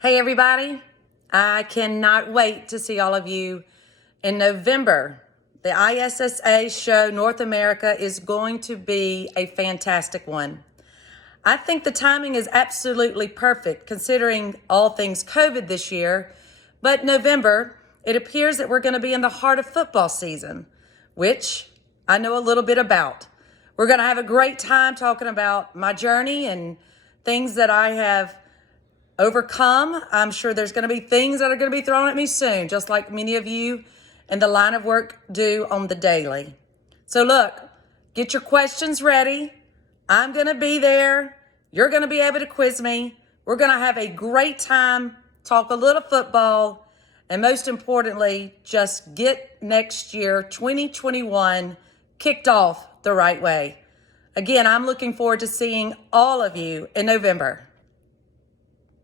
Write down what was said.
Hey everybody, I cannot wait to see all of you in November. The ISSA show North America is going to be a fantastic one. I think the timing is absolutely perfect considering all things COVID this year, but November, it appears that we're going to be in the heart of football season, which I know a little bit about. We're going to have a great time talking about my journey and things that I have overcome. I'm sure there's going to be things that are going to be thrown at me soon, just like many of you in the line of work do on the daily. So look, get your questions ready. I'm going to be there. You're going to be able to quiz me. We're going to have a great time, talk a little football, and most importantly, just get next year, 2021, kicked off the right way. Again, I'm looking forward to seeing all of you in November.